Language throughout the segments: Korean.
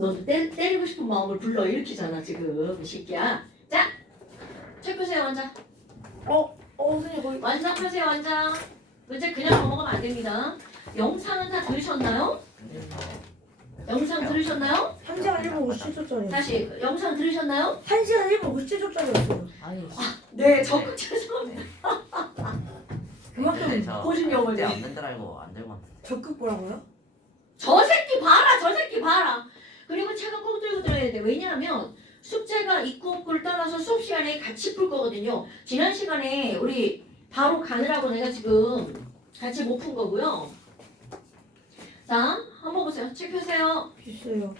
너도 때리고 싶은 마음을 불러일으키잖아 지금 이 새끼야. 자, 책 펴세요 원장. 선생님 거의 완성하세요 원장. 문제 그냥 넘어가면 안 됩니다. 영상은 다 들으셨나요? 영상 들으셨나요? 1시간 1분 57초짜리. 다시 영상 들으셨나요? 1시간 1분 57초짜리였어요. 아니 네, 적극 죄송합니다. 그만큼 보신 영어를 이제 안 된다 알고 안 들고 왔는데. 적극 뭐라고요? 저 새끼 봐라, 저 새끼 봐라. 그리고 책은 꼭 들고 들어야 돼. 왜냐하면 숙제가 있고 없고를 떠나서 수업 시간에 같이 풀 거거든요. 지난 시간에 우리 바로 가느라고 내가 지금 같이 못 푼 거고요. 자, 한번 보세요. 책 펴세요. 있어요.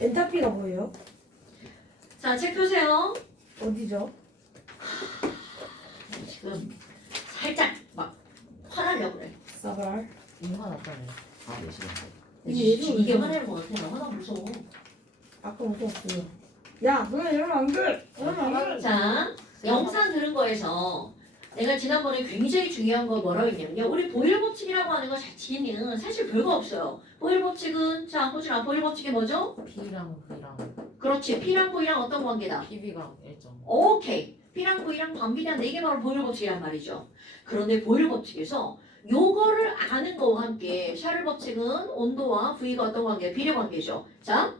엔탈피가 뭐예요? 자, 책 펴세요. 어디죠? 지금 살짝 막 화나려고 그래. 사발. 인화 났잖아요. 아, 4시간. 이게 화내는 것 같아. 나 화나 무서워. 아까 무서웠어요. 야, 너네 이러면 안 돼. 이러면 안 돼. 자, 영상 들은 거에서 내가 지난번에 굉장히 중요한 거 뭐라고 했냐면요. 우리 보일 법칙이라고 하는 거 자체는 사실 별거 없어요. 보일 법칙은 자, 호준아, 보일 법칙이 뭐죠? B랑 V랑 그렇지. P랑 V랑 어떤 관계다? PB가 일정. 오케이. P랑 V랑 반비례한 네 개 바로 보일 법칙이란 말이죠. 그런데 보일 법칙에서 요거를 아는 거와 함께 샤를 법칙은 온도와 V가 어떤 관계? 비례 관계죠. 자,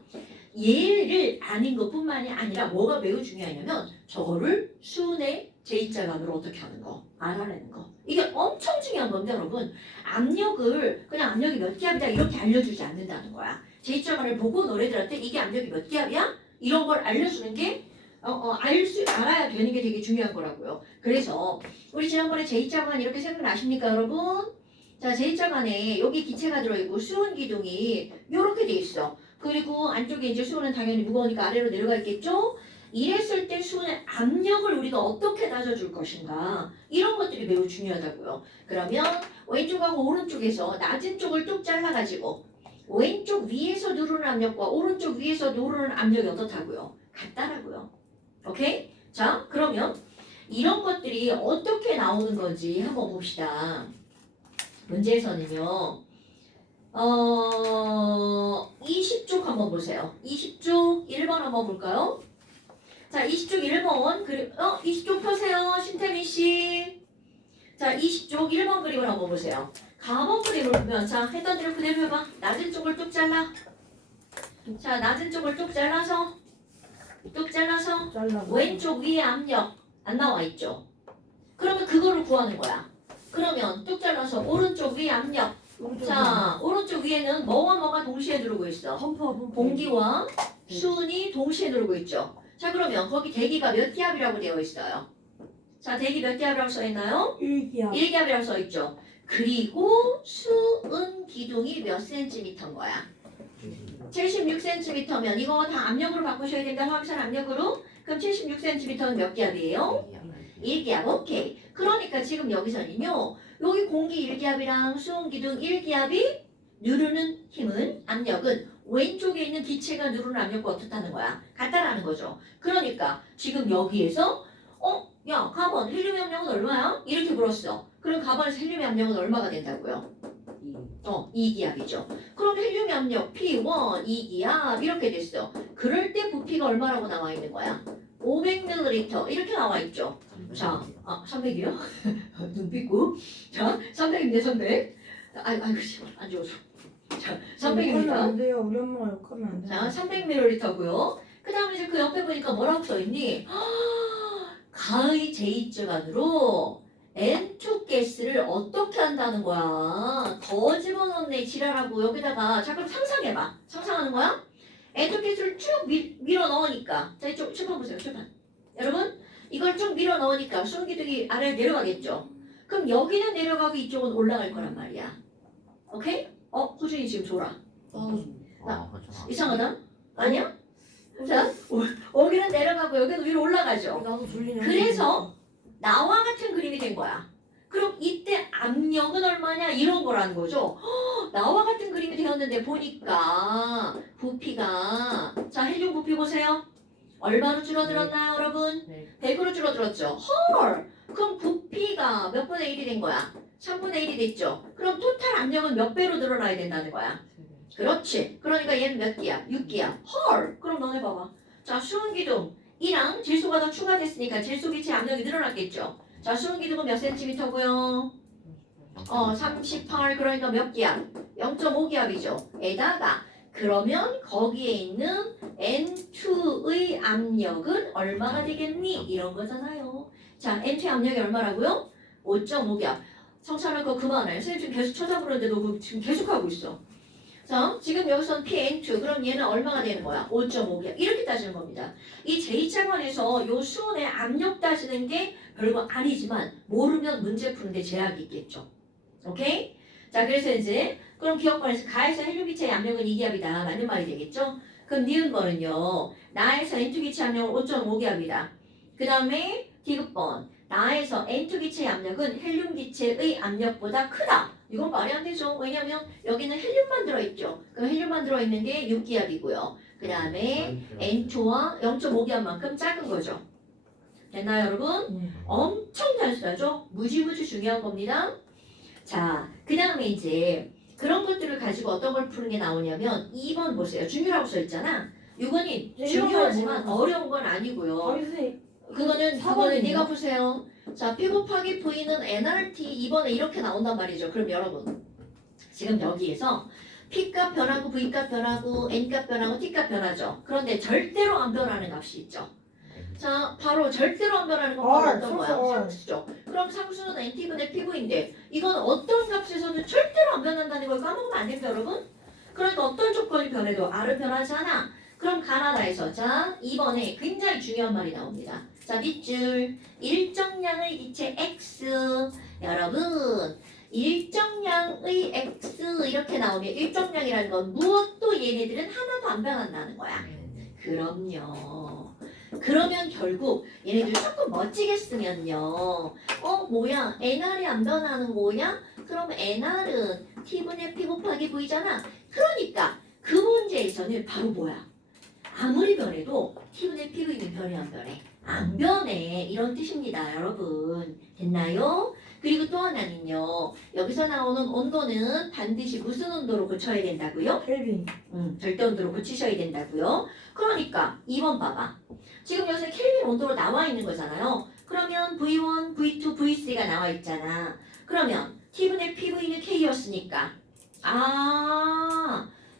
얘를 아는 것뿐만이 아니라 뭐가 매우 중요하냐면 저거를 수은의 제2자관으로 어떻게 하는 거, 알아내는 거. 이게 엄청 중요한 건데 여러분 압력을 그냥 압력이 몇 기압이다 이렇게 알려주지 않는다는 거야. 제2자관을 보고 너네들한테 이게 압력이 몇 기압이야? 이런 걸 알려주는 게 알아야 되는 게 되게 중요한 거라고요. 그래서 우리 지난번에 제2자관 이렇게 생각나십니까 여러분? 자, 제2자관에 여기 기체가 들어있고 수은 기둥이 이렇게 돼 있어. 그리고 안쪽에 이제 수은은 당연히 무거우니까 아래로 내려가 있겠죠? 이랬을 때 수은의 압력을 우리가 어떻게 낮아줄 것인가 이런 것들이 매우 중요하다고요. 그러면 왼쪽하고 오른쪽에서 낮은 쪽을 뚝 잘라가지고 왼쪽 위에서 누르는 압력과 오른쪽 위에서 누르는 압력이 어떻다고요? 같다라고요. 오케이? 자, 그러면 이런 것들이 어떻게 나오는 건지 한번 봅시다. 문제에서는요. 20쪽 한번 보세요. 20쪽 1번 한번 볼까요? 자, 20쪽 1번 20쪽 펴세요. 신태민 씨. 자, 20쪽 1번 그림을 한번 보세요. 가번 그림을 보면 자, 했던 대로 그대로 해봐. 낮은 쪽을 뚝 잘라. 자, 낮은 쪽을 뚝 잘라서 잘라. 왼쪽 위에 압력 안 나와 있죠. 그러면 그거를 구하는 거야. 그러면 뚝 잘라서 오른쪽 위에 압력. 자, 오른쪽 위에는 뭐가 동시에 누르고 있어. 펌프. 공기와 수은이 동시에 누르고 있죠. 자, 그러면 거기 대기가 몇 기압이라고 되어 있어요. 자, 대기 몇 기압이라고 써 있나요? 1기압. 1기압이라고 써 있죠. 그리고 수은 기둥이 몇 센티미터인 거야? 76cm면 이거 다 압력으로 바꾸셔야 된다. 화학산 압력으로. 그럼 76cm는 몇 기압이에요? 1기압. 오케이. 그러니까 지금 여기서는요. 여기 공기 1기압이랑 수은 기둥 1기압이 누르는 힘은 압력은 왼쪽에 있는 기체가 누르는 압력과 어떻다는 거야? 같다라는 거죠. 그러니까 지금 여기에서 야, 가번 헬륨의 압력은 얼마야? 이렇게 물었어. 그럼 가번에서 헬륨의 압력은 얼마가 된다고요? 2기압이죠. 그럼 헬륨의 압력 P1, 2기압 이렇게 됐어. 그럴 때 부피가 얼마라고 나와 있는 거야? 500ml 이렇게 나와 있죠. 자, 300이요? 눈 삐고. 자, 300인데 300. 아이고 씨발 안 좋아서. 자, 욕하면 300입니다. 안 돼요. 우리 엄마가 욕하면 안 돼. 자, 300ml고요. 그 다음에 이제 그 옆에 보니까 뭐라고 써있니? 가의 제2주간으로 N2 가스를 어떻게 한다는 거야? 더 집어넣네 지랄하고 여기다가 자 그럼 상상해봐. 상상하는 거야? N2 가스를 쭉 밀어 넣으니까 자 이쪽 칠판 보세요. 칠판. 여러분 이걸 쭉 밀어 넣으니까 수은기둥이 아래에 내려가겠죠? 그럼 여기는 내려가고 이쪽은 올라갈 거란 말이야. 오케이? 호준이 지금 졸아. 이상하다? 아니야? 자, 여기는 내려가고 여기는 위로 올라가죠. 나도 졸리네. 그래서 나와 같은 그림이 된 거야. 그럼 이때 압력은 얼마냐? 이런 거라는 거죠. 나와 같은 그림이 되었는데 보니까 부피가 자 헬륨 부피 보세요. 얼마로 줄어들었나요 여러분? 네. 100으로 줄어들었죠. 헐! 그럼 부피가 몇 분의 1이 된 거야? 3분의 1이 됐죠. 그럼 토탈 압력은 몇 배로 늘어나야 된다는 거야? 그렇지. 그러니까 얘는 몇 기압? 6기압. 헐. 그럼 너네 봐봐. 자, 수은 기둥이랑 질소가 더 추가됐으니까 질소 기체 압력이 늘어났겠죠. 자, 수은 기둥은 몇 센티미터고요? 38. 그러니까 몇 기압? 0.5기압이죠. 에다가 그러면 거기에 있는 N2의 압력은 얼마가 되겠니? 이런 거잖아요. 자, N2의 압력이 얼마라고요? 5.5기압. 성찬아 그거 그만해. 선생님 지금 계속 쳐다보는데 너 그거 지금 계속 하고 있어. 자, 지금 여기서는 PN2. 그럼 얘는 얼마가 되는 거야? 5.5기압. 이렇게 따지는 겁니다. 이 제2차관에서 요 수온의 압력 따지는 게 별거 아니지만 모르면 문제 푸는데 제약이 있겠죠. 오케이? 자, 그래서 이제 그럼 기억번에서 가에서 헬륨 기체의 압력은 2기압이다. 맞는 말이 되겠죠? 그럼 니은번은요. 나에서 N2 기체 압력은 5.5기압이다. 그 다음에 디귿번. 나에서 N2 기체의 압력은 헬륨 기체의 압력보다 크다. 이건 말이 안 되죠. 왜냐면 여기는 헬륨만 들어있죠. 그럼 헬륨만 들어있는 게 6기압이고요. 그 다음에 N2와 0.5기압만큼 작은 거죠. 됐나요, 여러분? 네. 엄청 단순하죠? 무지무지 중요한 겁니다. 자, 그 다음에 이제 그런 것들을 가지고 어떤 걸 푸는 게 나오냐면 2번 보세요. 중요라고 써있잖아. 이거는 네, 중요하지만 이런 거 어려운 건 아니고요. 선생님. 그거는 사번이에요? 네가 보세요. 자, P 곱하기 V는 nRT 2번에 이렇게 나온단 말이죠. 그럼 여러분 지금 여기에서 P값 변하고 V값 변하고 N값 변하고 T값 변하죠. 그런데 절대로 안 변하는 값이 있죠. 자, 바로 절대로 안 변하는 건 바로 어떤 거야? 상수. 상수죠. 그럼 상수는 NT분의 PV인데 이건 어떤 값에서는 절대로 안 변한다는 걸 까먹으면 안 됩니다, 여러분. 그러니까 어떤 조건이 변해도 R은 변하지 않아. 그럼 가나다에서 자 2번에 굉장히 중요한 말이 나옵니다. 자 밑줄 일정량의 기체 X 여러분 일정량의 X 이렇게 나오면 일정량이라는 건 무엇도 얘네들은 하나도 안 변한다는 거야. 그럼요. 그러면 결국 얘네들 조금 멋지게 쓰면요. 뭐야 NR이 안 변하는 거냐? 그럼 NR은 T분의 P 곱하기 V잖아. 그러니까 그 문제에서는 바로 뭐야? 아무리 변해도 T분의 PV는 변해 안 변해? 안 변해. 이런 뜻입니다. 여러분. 됐나요? 그리고 또 하나는요. 여기서 나오는 온도는 반드시 무슨 온도로 고쳐야 된다고요? 켈빈. 절대 온도로 고치셔야 된다고요. 그러니까 2번 봐봐. 지금 여기서 켈빈 온도로 나와 있는 거잖아요. 그러면 V1, V2, V3가 나와 있잖아. 그러면 T분의 PV는 K였으니까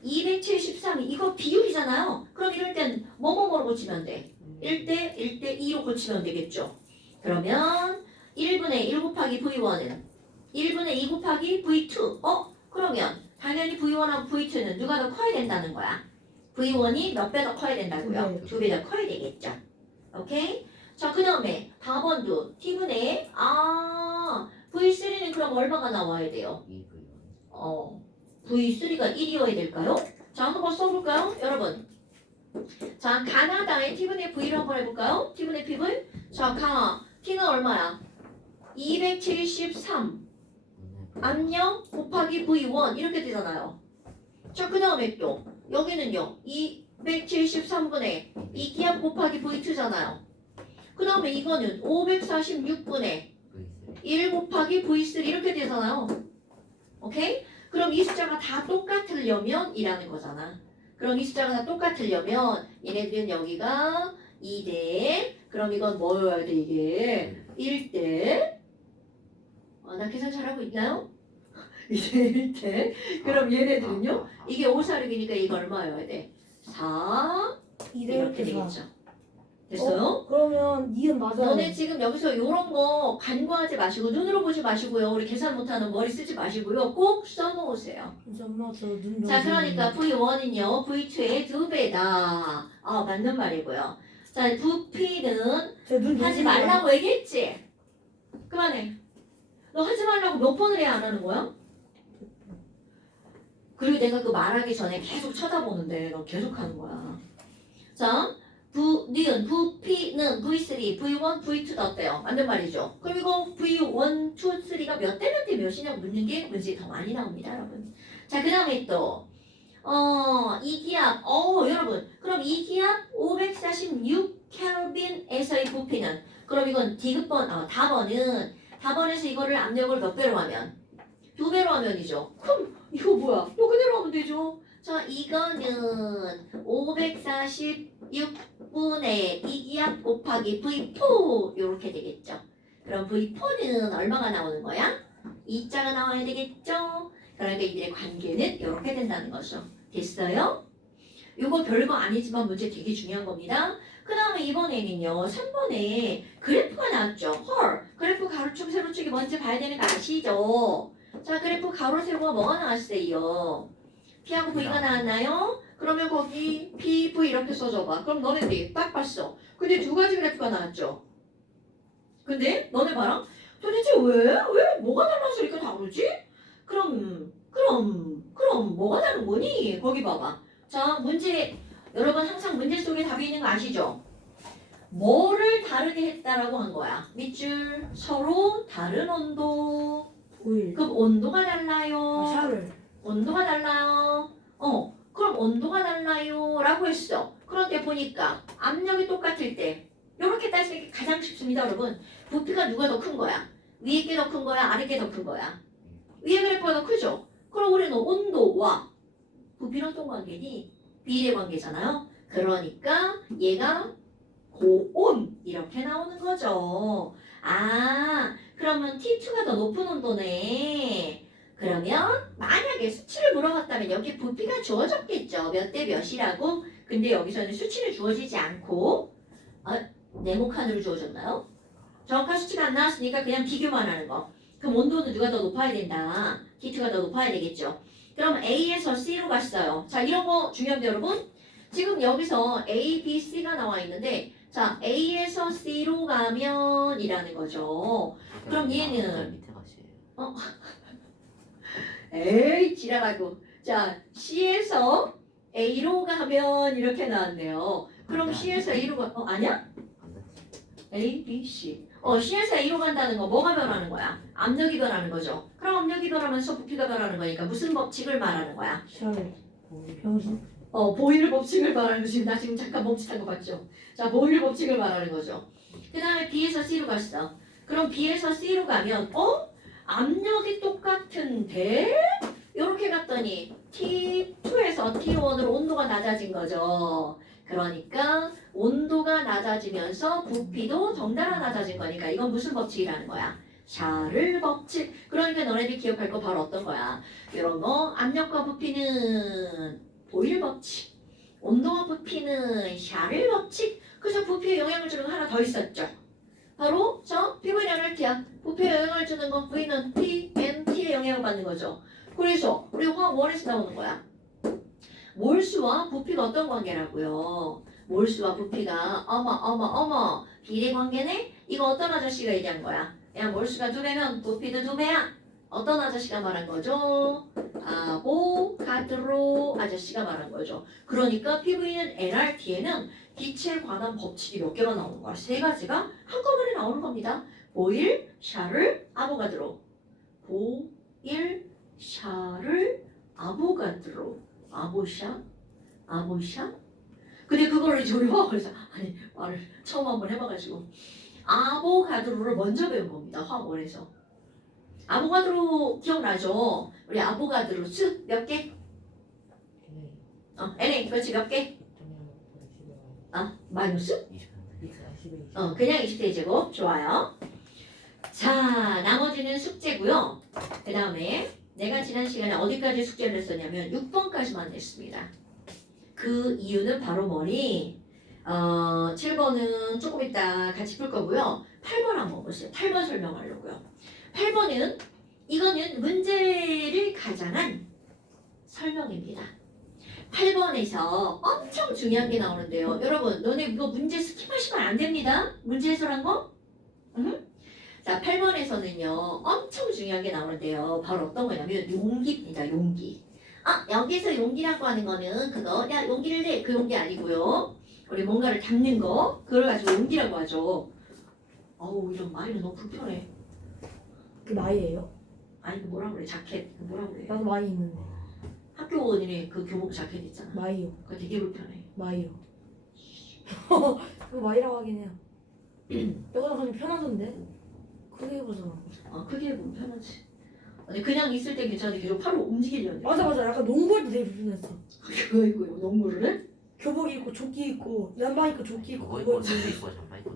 273 이거 비율이잖아요. 그럼 이럴 땐 뭐뭐뭐로 고치면 돼? 1대 1대 2로 고치면 되겠죠. 그러면 1분의 1 곱하기 V1은 1분의 2 곱하기 V2 그러면 당연히 V1하고 V2는 누가 더 커야 된다는 거야? V1이 몇 배 더 커야 된다고요? 2배 더 커야 되겠죠. 오케이? 자, 그 다음에 다번도 T분의 V3는 그럼 얼마가 나와야 돼요? V3가 1이어야 될까요? 자, 한번 써볼까요? 여러분. 자, 가나다의 T분의 V를 한번 해볼까요? T분의 P분. 자, T는 얼마야? 273 압력 곱하기 V1 이렇게 되잖아요. 자, 그 다음에 또 여기는요. 273분의 2기압 곱하기 V2잖아요. 그 다음에 이거는 546분의 1 곱하기 V3 이렇게 되잖아요. 오케이? 그럼 이 숫자가 다 똑같으려면 이라는 거잖아. 그럼 이 숫자가 다 똑같으려면 얘네들은 여기가 2대 그럼 이건 뭐여야 돼 이게 1대 나 계산 잘하고 있나요? 이제 1대 그럼 얘네들은요 이게 5, 4, 6이니까 이거 얼마여야 돼? 4 이렇게 되겠죠. 됐어요? 그러면 니은 맞아요. 너네 지금 여기서 요런 거 간과하지 마시고 눈으로 보지 마시고요. 우리 계산 못하는 머리 쓰지 마시고요. 꼭 써놓으세요. 엄마 저눈 자, 그러니까 V1은요 V2의 2배다. 맞는 말이고요. 자, 부피는 하지 말라고 얘기했지? 그만해. 너 하지 말라고 몇 번을 해야 안 하는 거야? 그리고 내가 그 말하기 전에 계속 쳐다보는데 너 계속 하는 거야. 자, 니은 부피는 V3, V1, V2도 어때요? 맞는 말이죠. 그럼 이거 V1, 2, 3가 몇 대 몇 대 몇이냐고 묻는 게 문제가 더 많이 나옵니다, 여러분. 자, 그 다음에 또 2기압, 여러분. 그럼 2기압 546 켈빈에서의 부피는 그럼 이건 디귿번, 다번에서 이거를 압력을 몇 배로 하면? 2배로 하면이죠. 그럼 이거 뭐야? 또 그대로 하면 되죠. 자, 이거는 546분의 2기압 곱하기 V4 이렇게 되겠죠. 그럼 V4는 얼마가 나오는 거야? 2자가 나와야 되겠죠. 그러니까 이들의 관계는 이렇게 된다는 거죠. 됐어요? 이거 별거 아니지만 문제 되게 중요한 겁니다. 그 다음에 이번에는요. 3번에 그래프가 나왔죠. 헐, 그래프 가로축 세로축이 뭔지 봐야 되는 거 아시죠? 자, 그래프 가로 세로가 뭐가 나왔어요? P하고 V가 나왔나요? 그러면 거기 P, V 이렇게 써줘봐. 그럼 너네들이 딱 봤어. 근데 두 가지 그래프가 나왔죠. 근데 너네 봐라. 도대체 왜 뭐가 달라서 이렇게 다르지? 그럼 뭐가 다른 거니? 거기 봐봐. 자, 문제 여러분 항상 문제 속에 답이 있는 거 아시죠? 뭐를 다르게 했다라고 한 거야? 밑줄 서로 다른 온도. 오일. 그럼 온도가 달라요. 샤를. 온도가 달라요. 그럼 온도가 달라요. 라고 했어. 그런데 보니까 압력이 똑같을 때 이렇게 따지는 게 가장 쉽습니다, 여러분. 부피가 누가 더 큰 거야? 위에 게 더 큰 거야? 아래 게 더 큰 거야? 위에 그래프가 더 크죠? 그럼 우리는 온도와 부피는 어떤 관계니? 비례 관계잖아요. 그러니까 얘가 고온 이렇게 나오는 거죠. 아, 그러면 T2가 더 높은 온도네. 그러면 만약에 수치를 물어봤다면 여기 부피가 주어졌겠죠. 몇 대 몇이라고. 근데 여기서는 수치를 주어지지 않고 네모칸으로 주어졌나요? 정확한 수치가 안 나왔으니까 그냥 비교만 하는 거. 그럼 온도는 누가 더 높아야 된다. T2가 더 높아야 되겠죠. 그럼 A에서 C로 갔어요. 자, 이런 거 중요합니다, 여러분. 지금 여기서 A, B, C가 나와 있는데 자, A에서 C로 가면 이라는 거죠. 그럼 얘는 밑에 가시에요. 에이 지랄하고 자 C에서 A로 가면 이렇게 나왔네요. 그럼 C에서 A로 가 아니야? 안 돼. A, B, C C에서 A로 간다는 거 뭐가 변하는 거야? 압력이 변하는 거죠. 그럼 압력이 변하면서 부피가 변하는 거니까 무슨 법칙을 말하는 거야? 샤를. 보일. 병신. 보일 법칙을 말하는 거지. 나 지금 잠깐 멈칫한 거 봤죠? 자 보일 법칙을 말하는 거죠. 그 다음에 B에서 C로 갔어. 그럼 B에서 C로 가면 압력이 똑같은데 이렇게 갔더니 T2에서 T1으로 온도가 낮아진 거죠. 그러니까 온도가 낮아지면서 부피도 덩달아 낮아진 거니까 이건 무슨 법칙이라는 거야? 샤를 법칙. 그러니까 너네들이 기억할 거 바로 어떤 거야? 이런 거 압력과 부피는 보일 법칙. 온도와 부피는 샤를 법칙. 그래서 부피에 영향을 주는 거 하나 더 있었죠. 바로 저 P분의 NRT야. 부피에 영향을 주는 건 V는 P, N, T에 영향을 받는 거죠. 그래서 우리 화학 원에서 나오는 거야. 몰수와 부피가 어떤 관계라고요? 몰수와 부피가 어머 비례 관계네? 이거 어떤 아저씨가 얘기한 거야? 야 몰수가 2배면 부피도 2배야. 어떤 아저씨가 말한 거죠? 아보가드로 아저씨가 말한 거죠. 그러니까 PV는 NRT에는 기체에 관한 법칙이 몇 개가 나오는 거야? 3가지가 한꺼번에 나오는 겁니다. 보일, 샤를, 아보가드로. 보일, 샤를, 아보가드로. 아보샤? 근데 그거를 이제 우리 화학원에서 말을 처음 한번 해봐가지고 아보가드로를 먼저 배운 겁니다. 화학원에서. 아보가드로 기억나죠? 우리 아보가드로 수 몇 개? NA 그렇지 몇 개? 마이너스? 20분. 그냥 20대 제곱 좋아요. 자 나머지는 숙제고요. 그 다음에 내가 지난 시간에 어디까지 숙제를 했었냐면 6번까지만 냈습니다. 그 이유는 바로 뭐니? 7번은 조금 이따 같이 풀 거고요. 8번 한번 보세요. 8번 설명하려고요. 8번은 이거는 문제를 가장한 설명입니다. 8번에서 엄청 중요한 게 나오는데요. 여러분 너네 이거 문제 스킵하시면 안 됩니다. 문제 해설한 거? 자 8번에서는요 엄청 중요한 게 나오는데요. 바로 어떤 거냐면 용기입니다. 용기. 여기서 용기라고 하는 거는 그거 야 용기를 내 그 용기 아니고요. 우리 뭔가를 담는 거 그걸 가지고 용기라고 하죠. 어우 이런 마이는 너무 불편해. 그 마이예요? 아니 그 뭐라 그래 자켓 그 뭐라 그래. 나도 마이 있는데. 학교 언니네 그 교복 자켓 있잖아. 마이요. 그거 되게 불편해. 마이요. 그거 마이라고 하긴 해요. 이거는 그냥 편하던데. 크게 입어서. 크게 입으면 편하지. 근데 그냥 있을 때 괜찮은데 계속 팔로 움직이려는 맞아 맞아. 약간 농구할 때 되게 불편했어. 이거 농구를 해? 교복 입고 조끼 입고 양말 입고 조끼 입고 그거 그거 입고 입고. 잠바 입고 잠바 입고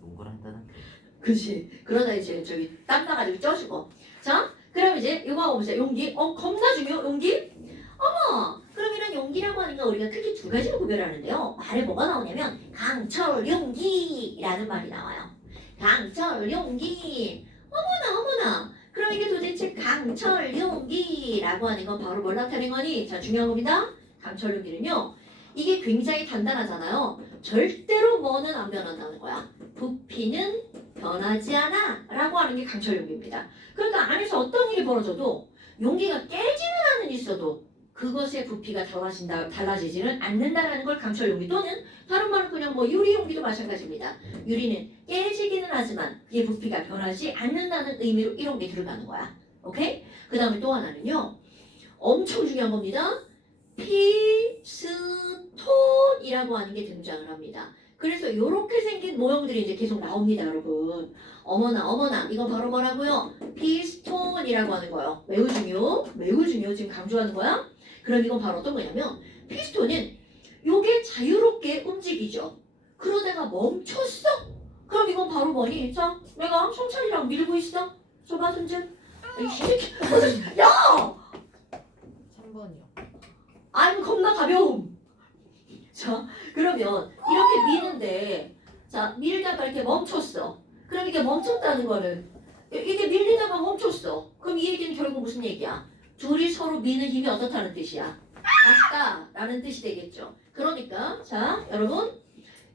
농구를 한다는 게 그치. 그러다 이제 저기 땀 나가지고 쪄주고. 자, 그럼 이제 이거 하고 보자. 용기. 겁나 중요. 용기. 어머. 그러면은 용기라고 하는 건 우리가 크게 두 가지로 구별하는데요. 말에 뭐가 나오냐면 강철 용기라는 말이 나와요. 강철 용기. 어머나 어머나. 그럼 이게 도대체 강철 용기라고 하는 건 바로 뭘 나타내는 거니? 자, 중요한 겁니다. 강철 용기는요. 이게 굉장히 단단하잖아요. 절대로 뭐는 안 변한다는 거야. 부피는 변하지 않아 라고 하는 게 강철 용기입니다. 그러니까 안에서 어떤 일이 벌어져도 용기가 깨지는 않은 있어도 그것의 부피가 달라지지는 않는다라는 걸 강철 용기 또는 다른 말은 그냥 뭐 유리 용기도 마찬가지입니다. 유리는 깨지기는 하지만 그의 부피가 변하지 않는다는 의미로 이런 게 들어가는 거야. 오케이? 그 다음에 또 하나는요. 엄청 중요한 겁니다. 피스톤이라고 하는 게 등장을 합니다. 그래서 이렇게 생긴 모형들이 이제 계속 나옵니다, 여러분. 어머나, 이건 바로 뭐라고요? 피스톤이라고 하는 거예요. 매우 중요. 지금 강조하는 거야. 그럼 이건 바로 어떤 거냐면, 피스톤은 요게 자유롭게 움직이죠. 그러다가 멈췄어. 그럼 이건 바로 뭐니? 자, 내가 성찰이랑 밀고 있어. 줘봐, 손 좀. 야! 3번이요. 아이고 겁나 가벼움. 자 그러면 이렇게 미는데 자 밀다가 이렇게 멈췄어. 그럼 이게 멈췄다는 거는 이게 밀리다가 멈췄어. 그럼 이 얘기는 결국 무슨 얘기야? 둘이 서로 미는 힘이 어떻다는 뜻이야? 같다라는 뜻이 되겠죠. 그러니까 자 여러분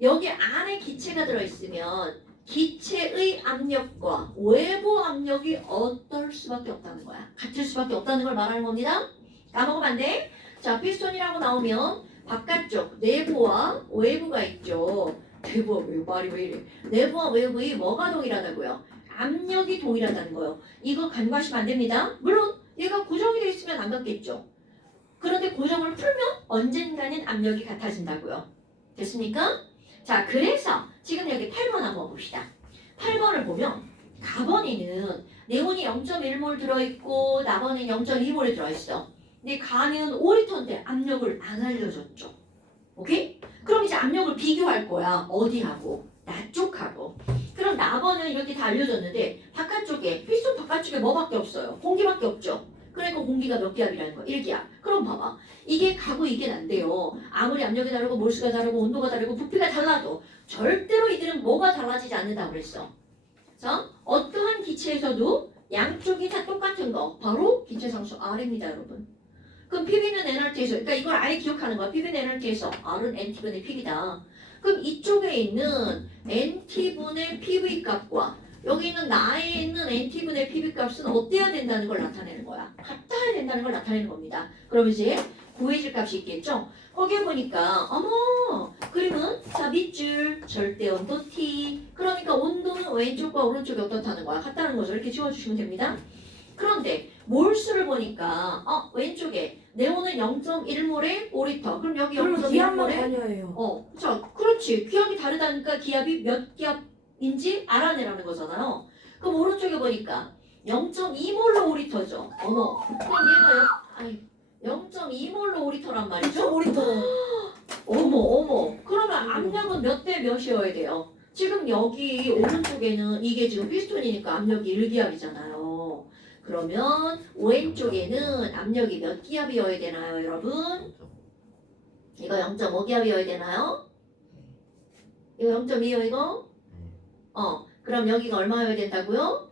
여기 안에 기체가 들어있으면 기체의 압력과 외부 압력이 어떨 수밖에 없다는 거야. 같을 수밖에 없다는 걸 말하는 겁니다. 까먹으면 안 돼. 자, 피스톤이라고 나오면 바깥쪽 내부와 외부가 있죠. 내부와 외부 말이 왜 이래? 내부와 외부의 뭐가 동일하다고요? 압력이 동일하다는 거예요. 이거 간과하시면 안 됩니다. 물론 얘가 고정이 돼 있으면 안 같겠죠. 그런데 고정을 풀면 언젠가는 압력이 같아진다고요. 됐습니까? 자, 그래서 지금 여기 8번 한번 봅시다. 8번을 보면 가번에는 네온이 0.1몰 들어있고 나번은 0.2몰이 들어있어. 근데 가는 5리터인데 압력을 안 알려줬죠. 오케이? 그럼 이제 압력을 비교할 거야. 어디하고? 나 쪽하고. 그럼 나번은 이렇게 다 알려줬는데 바깥쪽에 피스톤 바깥쪽에 뭐밖에 없어요? 공기밖에 없죠. 그러니까 공기가 몇 기압이라는 거야? 1기압. 그럼 봐봐. 이게 가고 이게 난데요. 아무리 압력이 다르고 몰수가 다르고 온도가 다르고 부피가 달라도 절대로 이들은 뭐가 달라지지 않는다고 그랬어. 자, 어떠한 기체에서도 양쪽이 다 똑같은 거. 바로 기체 상수 R입니다, 여러분. 그럼 PV는 NRT에서, 그러니까 이걸 아예 기억하는 거야. PV는 NRT에서 R은 NT분의 PV다. 그럼 이쪽에 있는 NT분의 PV 값과 여기 있는 나에 있는 NT분의 PV 값은 어때야 된다는 걸 나타내는 거야. 같아야 된다는 걸 나타내는 겁니다. 그럼 이제 구해질 값이 있겠죠? 거기에 보니까 어머 그림은 자 밑줄 절대 온도 T 그러니까 온도는 왼쪽과 오른쪽이 어떻다는 거야. 같다는 거죠. 이렇게 지워주시면 됩니다. 그런데 몰수를 보니까 왼쪽에 네온은 0.1몰에 5리터. 그럼 여기 그리고 기압만 0.1몰에 다녀요. 자 그렇지. 기압이 다르다니까 기압이 몇 기압인지 알아내라는 거잖아요. 그럼 오른쪽에 보니까 0.2몰로 5리터죠. 어머. 그럼 얘가 0.2몰로 5리터란 말이죠. 5리터. 어머. 그러면 압력은 몇 대 몇이어야 돼요? 지금 여기 오른쪽에는 이게 지금 피스톤이니까 압력이 1기압이잖아요. 그러면 왼쪽에는 압력이 몇 기압이어야 되나요, 여러분? 이거 0.5기압이어야 되나요? 이거 0.2요, 이거? 그럼 여기가 얼마여야 된다고요?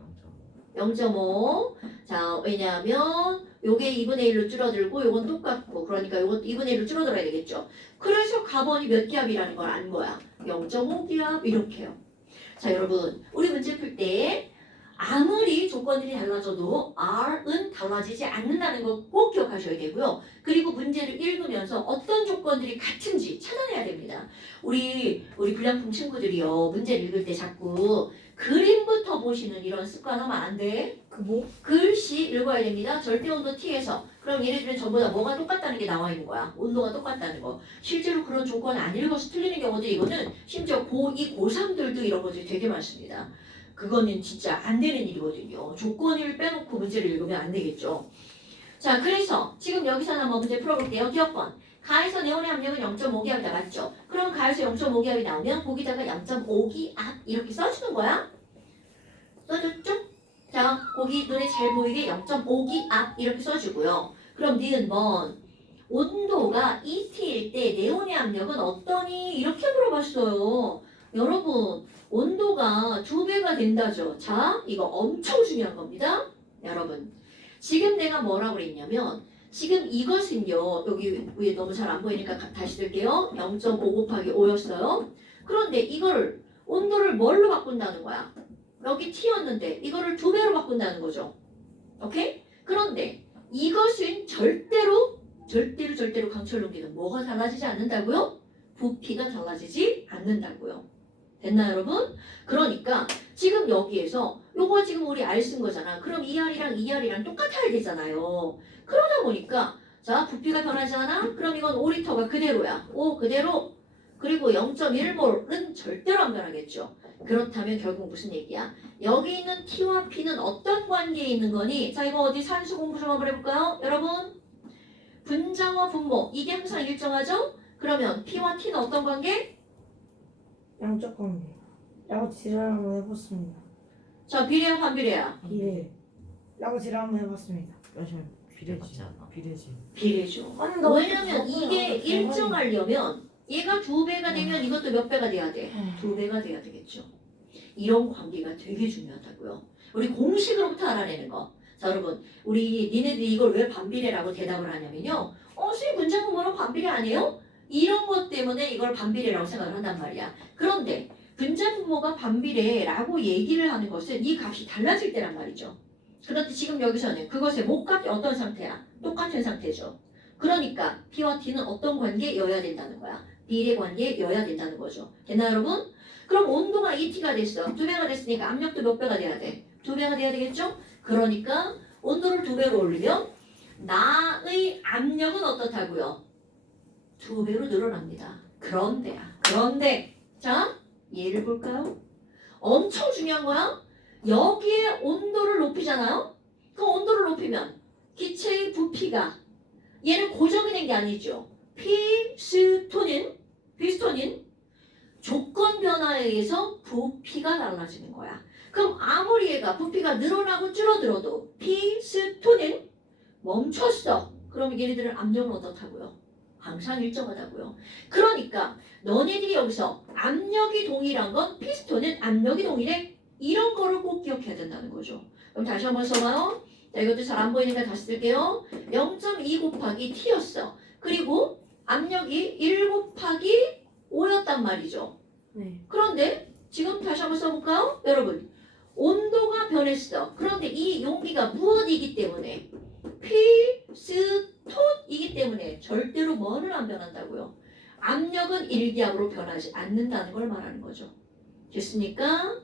0.5. 자, 왜냐하면 요게 2분의 1로 줄어들고 요건 똑같고 그러니까 요것도 2분의 1로 줄어들어야 되겠죠. 그래서 가번이 몇 기압이라는 걸 아는 거야. 0.5기압 이렇게요. 자, 여러분 우리 문제 풀 때 아무리 조건들이 달라져도 R은 달라지지 않는다는 거 꼭 기억하셔야 되고요. 그리고 문제를 읽으면서 어떤 조건들이 같은지 찾아내야 됩니다. 우리 불량품 친구들이요. 문제를 읽을 때 자꾸 그림부터 보시는 이런 습관 하면 안 돼. 그 뭐? 글씨 읽어야 됩니다. 절대온도 T에서. 그럼 얘네들은 전부 다 뭐가 똑같다는 게 나와 있는 거야. 온도가 똑같다는 거. 실제로 그런 조건 안 읽어서 틀리는 경우도 이거는 심지어 고2, 고3들도 이런 것들이 되게 많습니다. 그거는 진짜 안 되는 일이거든요. 조건을 빼놓고 문제를 읽으면 안 되겠죠. 자, 그래서 지금 여기서는 한번 문제 풀어볼게요. 기억번. 가에서 네온의 압력은 0.5기압이다. 맞죠? 그럼 가에서 0.5기압이 나오면 거기다가 0.5기압 이렇게 써주는 거야. 써줬죠? 자, 거기 눈에 잘 보이게 0.5기압 이렇게 써주고요. 그럼 니은 번 온도가 ET일 때 네온의 압력은 어떠니? 이렇게 물어봤어요. 여러분, 온도가 2배가 된다죠. 자, 이거 엄청 중요한 겁니다. 여러분, 지금 내가 뭐라고 그랬냐면 지금 이것은요. 여기 위에 너무 잘 안 보이니까 다시 쓸게요. 0.5 곱하기 5였어요. 그런데 이걸 온도를 뭘로 바꾼다는 거야? 여기 T였는데 이거를 2배로 바꾼다는 거죠. 오케이? 그런데 이것은 절대로 강철 용기는 뭐가 달라지지 않는다고요? 부피가 달라지지 않는다고요. 됐나요, 여러분? 그러니까 지금 여기에서 요거 지금 우리 R 쓴 거잖아. 그럼 ER이랑 ER이랑 똑같아야 되잖아요. 그러다 보니까 자, 부피가 변하지 않아? 그럼 이건 5리터가 그대로야. 5 그대로. 그리고 0.1몰은 절대로 안 변하겠죠. 그렇다면 결국 무슨 얘기야? 여기 있는 T와 P는 어떤 관계에 있는 거니? 자, 이거 어디 산수 공부 좀 한번 해볼까요? 여러분, 분자와 분모 이게 항상 일정하죠? 그러면 P와 T는 어떤 관계? 양적 관계. 라고 지랄 한번 해봤습니다. 자, 비례야 반비례야? 비례. 라고 지랄 한번 해봤습니다. 잠시만 비례지 않아? 비례지. 비례죠. 아니, 나 왜냐면 이게 어떻게 일정하려면 얘가 2배가 되면 이것도 몇 배가 돼야 돼? 2배가 돼야 되겠죠. 이런 관계가 되게 중요하다고요. 우리 공식으로부터 알아내는 거. 자, 여러분, 우리 니네들이 이걸 왜 반비례라고 대답을 하냐면요. 선생님 분자 분모는 반비례 아니에요? 이런 것 때문에 이걸 반비례라고 생각을 한단 말이야. 그런데 분자 분모가 반비례라고 얘기를 하는 것은 이 값이 달라질 때란 말이죠. 그런데 지금 여기서는 그것의 목값이 어떤 상태야? 똑같은 상태죠. 그러니까 P와 T는 어떤 관계여야 된다는 거야? 비례 관계여야 된다는 거죠. 됐나요, 여러분? 그럼 온도가 ET가 됐어. 2배가 됐으니까 압력도 몇 배가 돼야 돼? 2배가 돼야 되겠죠? 그러니까 온도를 2배로 올리면 나의 압력은 어떻다고요? 2배로 늘어납니다. 그런데 자, 예를 볼까요? 엄청 중요한 거야. 여기에 온도를 높이잖아요. 그 온도를 높이면 기체의 부피가 얘는 고정이 된 게 아니죠. 피스톤인 조건 변화에 의해서 부피가 달라지는 거야. 그럼 아무리 얘가 부피가 늘어나고 줄어들어도 피스톤은 멈췄어. 그럼 얘네들은 압력은 어떻다고요? 항상 일정하다고요. 그러니까 너네들이 여기서 압력이 동일한 건 피스톤은 압력이 동일해. 이런 거를 꼭 기억해야 된다는 거죠. 그럼 다시 한번 써봐요. 자, 이것도 잘 안 보이니까 다시 쓸게요. 0.2 곱하기 T였어. 그리고 압력이 1 곱하기 5였단 말이죠. 네. 그런데 지금 다시 한번 써볼까요? 여러분, 온도가 변했어. 그런데 이 용기가 무엇이기 때문에? 피스톤이기 때문에 절대로 뭐는 안 변한다고요? 압력은 1기압으로 변하지 않는다는 걸 말하는 거죠. 됐습니까?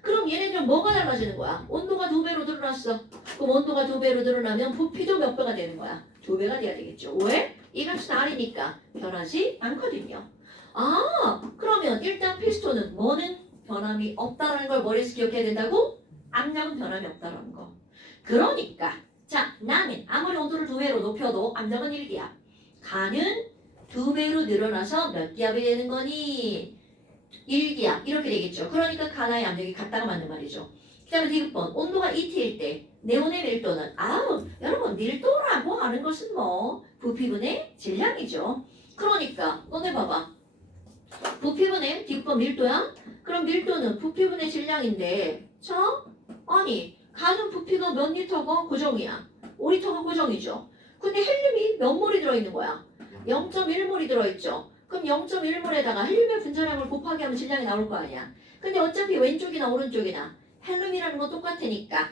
그럼 얘네들은 뭐가 달라지는 거야? 온도가 2배로 늘어났어. 그럼 온도가 2배로 늘어나면 부피도 몇 배가 되는 거야? 2배가 돼야 되겠죠. 왜? 이 값은 R이니까 변하지 않거든요. 그러면 일단 피스톤은 뭐는 변함이 없다라는 걸 머리에서 기억해야 된다고? 압력은 변함이 없다라는 거. 그러니까 자, 나는 아무리 온도를 2배로 높여도 압력은 1기압. 가는 2배로 늘어나서 몇 기압이 되는 거니? 1기압 이렇게 되겠죠. 그러니까 가나의 압력이 같다가 맞는 말이죠. 그 다음에 디귿번 온도가 ET일 때 네온의 밀도는 여러분 밀도라고 하는 것은 뭐 부피분의 질량이죠. 그러니까 너네 봐봐. 부피분의 디귿번 밀도야? 그럼 밀도는 부피분의 질량인데 자 아니 가는 부피가 몇 리터가 고정이야. 5리터가 고정이죠. 근데 헬륨이 몇 몰이 들어있는 거야? 0.1몰이 들어있죠. 그럼 0.1몰에다가 헬륨의 분자량을 곱하기 하면 질량이 나올 거 아니야. 근데 어차피 왼쪽이나 오른쪽이나 헬륨이라는 건 똑같으니까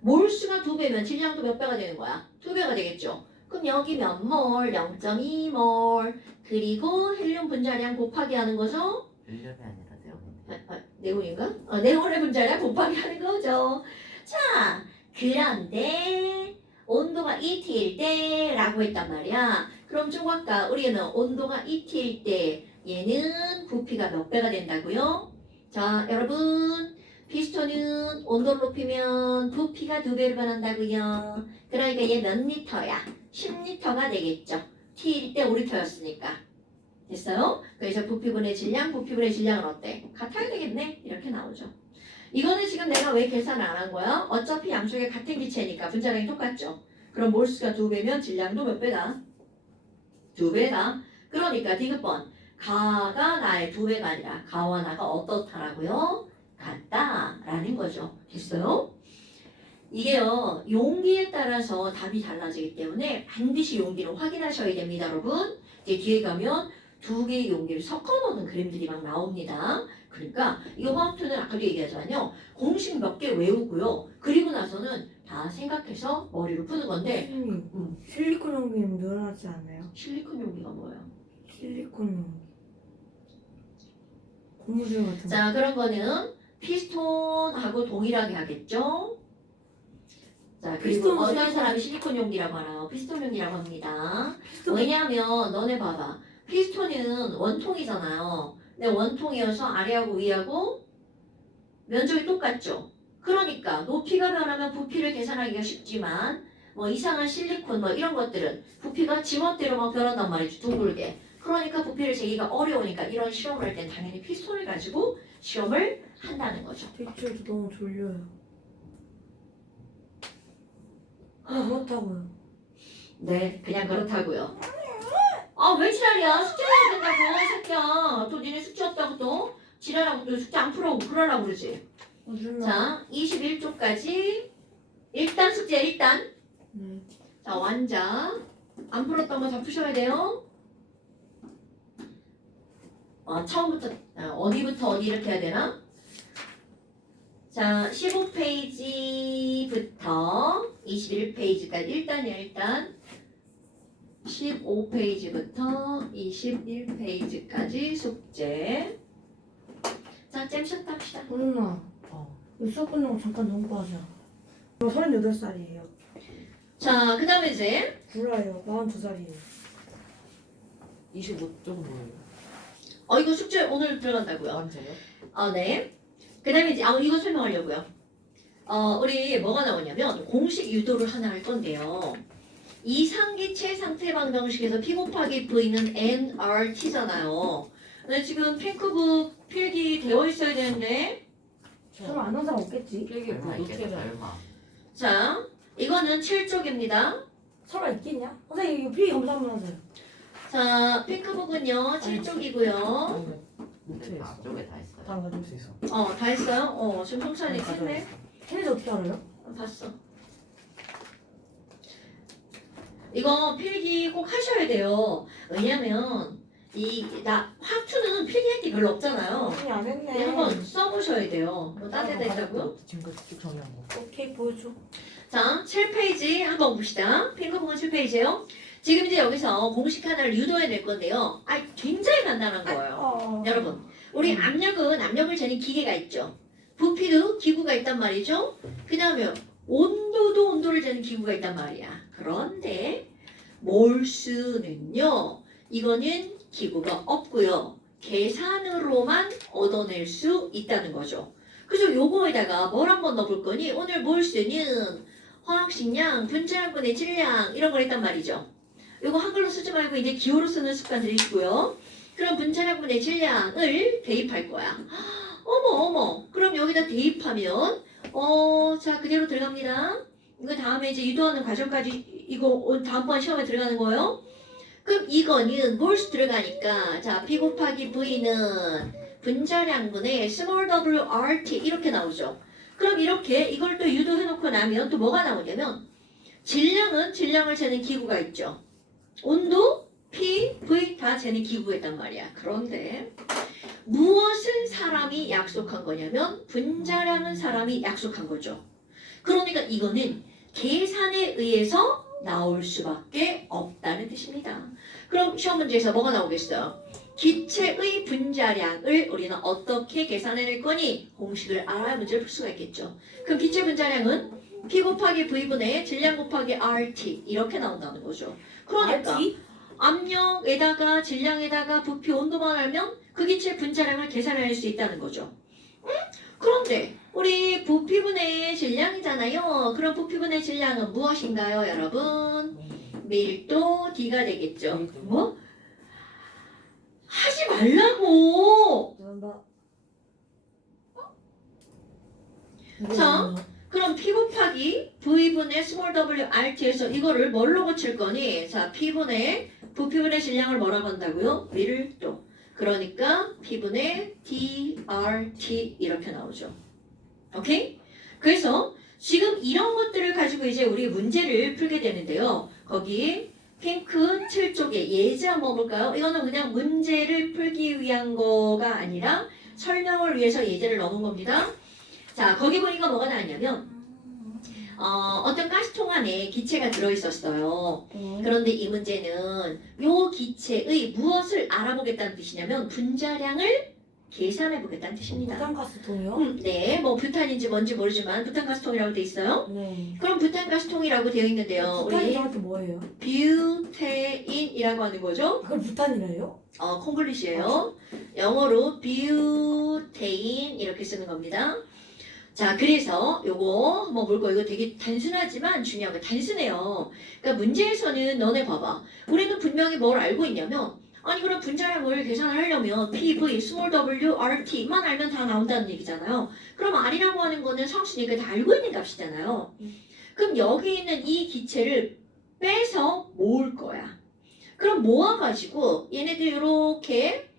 몰수가 2배면 질량도 몇 배가 되는 거야? 2배가 되겠죠. 그럼 여기 몇 몰? 0.2몰. 그리고 헬륨 분자량 곱하기 하는 거죠? 헬륨이 아니라 네온인데. 네온인가? 네온의 분자량 곱하기 하는 거죠. 자, 그런데 온도가 ET일 때라고 했단 말이야. 그럼 좀 아까 우리는 온도가 ET일 때 얘는 부피가 몇 배가 된다고요? 자, 여러분 피스톤은 온도를 높이면 부피가 2배로 변한다고요. 그러니까 얘 몇 리터야? 10리터가 되겠죠. T일 때 5리터였으니까. 됐어요? 그래서 부피분의 질량, 부피분의 질량은 어때? 같아야 되겠네? 이렇게 나오죠. 이거는 지금 내가 왜 계산을 안 한 거야? 어차피 양쪽에 같은 기체니까 분자량이 똑같죠. 그럼 몰수가 2배면 질량도 몇 배다? 2배다. 그러니까 디귿번 가가 나의 2배가 아니라 가와 나가 어떻다라고요? 같다라는 거죠. 됐어요? 이게요 용기에 따라서 답이 달라지기 때문에 반드시 용기를 확인하셔야 됩니다, 여러분. 이제 뒤에 가면 2개의 용기를 섞어 놓는 그림들이 막 나옵니다. 그러니까 이거 화학투는 아까도 얘기하지만요 공식 몇 개 외우고요 그리고 나서는 다 생각해서 머리로 푸는 건데 선생님, 실리콘 용기는 늘어나지 않아요? 실리콘 용기가 뭐예요? 실리콘 용기. 고무줄 같은 거. 자 그런 거는 피스톤하고 동일하게 하겠죠. 자 그리고 피스톤은 어떤 실리콘. 사람이 실리콘 용기라고 하나요? 피스톤 용기라고 합니다. 피스톤. 왜냐하면 너네 봐봐 피스톤은 원통이잖아요. 근데 원통이어서 아래하고 위하고 면적이 똑같죠. 그러니까 높이가 변하면 부피를 계산하기가 쉽지만 뭐 이상한 실리콘 뭐 이런 것들은 부피가 지멋대로 막 변한단 말이죠. 둥글게. 그러니까 부피를 재기가 어려우니까 이런 실험을 할 땐 당연히 피스톤을 가지고 시험을 한다는 거죠. 대출도 너무 졸려요. 그렇다고요. 네, 그냥 그렇다고요. 아, 왜 지랄이야? 숙제 해야 된다고, 이 새끼야. 또 니네 숙제 없다고 또 지랄하고 또 숙제 안 풀어오고 그러려고 그러지. 무슨 자, 21쪽까지 일단 숙제 일단. 네. 자, 완자. 안 풀었던 거 다 푸셔야 돼요. 처음부터 어디부터 어디 이렇게 해야 되나? 자, 15페이지부터 21페이지까지 일단이야, 일단. 15페이지부터 21페이지까지 숙제. 자, 잼샷 합시다. 누나, 이 수업 끝나고 잠깐 농구 하자. 저 38살이에요. 자, 그 다음에 이제 불러요. 42살이에요. 25쪽은 뭐예요? 이거 숙제 오늘 들어간다고요. 완전요? 네. 그 다음에 이제 이거 설명하려고요. 우리 뭐가 나오냐면 공식 유도를 하나 할 건데요. 이상기체 상태 방정식에서 P 곱하기 V는 nRT잖아요. 근데 지금 핑크북 필기 되어 있어야 되는데 설마 아는 사람 없겠지? 필기 얼마 어떻게 있겠어 해요? 얼마. 자 이거는 7쪽입니다. 설마 있겠냐? 선생님 이거 필기 검사 한번 하세요. 자 핑크북은요 7쪽이고요. 근데 다 쪽에 다 있어요. 다 가질 수 있어. 다 했어요? 지금 성찬이 했네. 테니스 어떻게 알아요? 봤어. 이거 필기 꼭 하셔야 돼요. 왜냐면 화투는 필기할 게 별로 없잖아요. 선생님 안 근데 했네. 한번 써보셔야 돼요. 뭐 딴 데다 있다고요? 지금 쭉 정리한 거. 오케이 보여줘. 자, 7페이지 한번 봅시다. 핑크북은 7페이지예요. 지금 이제 여기서 공식 하나를 유도해낼 건데요. 굉장히 간단한 거예요. 여러분, 우리 압력을 재는 기계가 있죠. 부피도 기구가 있단 말이죠. 그 다음에 온도도 온도를 재는 기구가 있단 말이야. 그런데 몰수는요. 이거는 기구가 없고요. 계산으로만 얻어낼 수 있다는 거죠. 그래서 요거에다가 뭘 한번 넣어볼 거니? 오늘 몰수는 화학식량, 분자량분의 질량 이런 걸 했단 말이죠. 요거 한글로 쓰지 말고 이제 기호로 쓰는 습관들이 있고요. 그럼 분자량분의 질량을 대입할 거야. 어머. 그럼 여기다 대입하면 자 그대로 들어갑니다. 이거 다음에 이제 유도하는 과정까지 이거 다음번 시험에 들어가는 거예요. 그럼 이거는 몰수 들어가니까 자 P 곱하기 V는 분자량분의 small wRT 이렇게 나오죠. 그럼 이렇게 이걸 또 유도해놓고 나면 또 뭐가 나오냐면 질량은 질량을 재는 기구가 있죠. 온도, P, V 다 재는 기구가 있단 말이야. 그런데 무엇은 사람이 약속한 거냐면 분자량은 사람이 약속한 거죠. 그러니까 이거는 계산에 의해서 나올 수밖에 없다는 뜻입니다. 그럼 시험 문제에서 뭐가 나오겠어요? 기체의 분자량을 우리는 어떻게 계산해낼 거니? 공식을 알아야 문제를 풀 수가 있겠죠. 그럼 기체 분자량은 P 곱하기 V분의 질량 곱하기 RT 이렇게 나온다는 거죠. 그러니까 알지? 압력에다가 질량에다가 부피 온도만 알면 그 기체 분자량을 계산할 수 있다는 거죠. 그런데 우리 부피분의 질량이잖아요. 그럼 부피분의 질량은 무엇인가요, 여러분? 밀도 D가 되겠죠. 밀도. 뭐? 하지 말라고. 죄송합니다. 자, 그럼 P 곱하기 V분의 스몰 w RT에서 이거를 뭘로 고칠 거니? 자, P분의 부피분의 질량을 뭐라고 한다고요? 밀도. 그러니까 P분의 DRT 이렇게 나오죠. 오케이? 그래서 지금 이런 것들을 가지고 이제 우리 문제를 풀게 되는데요. 거기 핑크 7쪽에 예제 한번 볼까요? 이거는 그냥 문제를 풀기 위한 거가 아니라 설명을 위해서 예제를 넣은 겁니다. 자, 거기 보니까 뭐가 나왔냐면 어떤 가스통 안에 기체가 들어있었어요. 그런데 이 문제는 요 기체의 무엇을 알아보겠다는 뜻이냐면 분자량을 계산해보겠다는 뜻입니다. 부탄가스통이요? 네, 뭐 뷰탄인지 뭔지 모르지만 부탄가스통이라고 돼 있어요. 네. 그럼 부탄가스통이라고 되어 있는데요. 부탄이 우리 정확히 뭐예요? 뷰테인이라고 하는 거죠. 그걸 부탄이래요? 콩글리시예요. 영어로 뷰테인 이렇게 쓰는 겁니다. 자, 그래서 요거 한번 볼거 이거 되게 단순하지만 중요한 거 단순해요. 그러니까 문제에서는 너네 봐봐. 우리는 분명히 뭘 알고 있냐면 아니 그럼 분자량을 계산을 하려면 PV, small w, RT만 알면 다 나온다는 얘기잖아요. 그럼 R이라고 하는 거는 상수니까 다 알고 있는 값이잖아요. 그럼 여기 있는 이 기체를 빼서 모을 거야. 그럼 모아가지고 얘네들 이렇게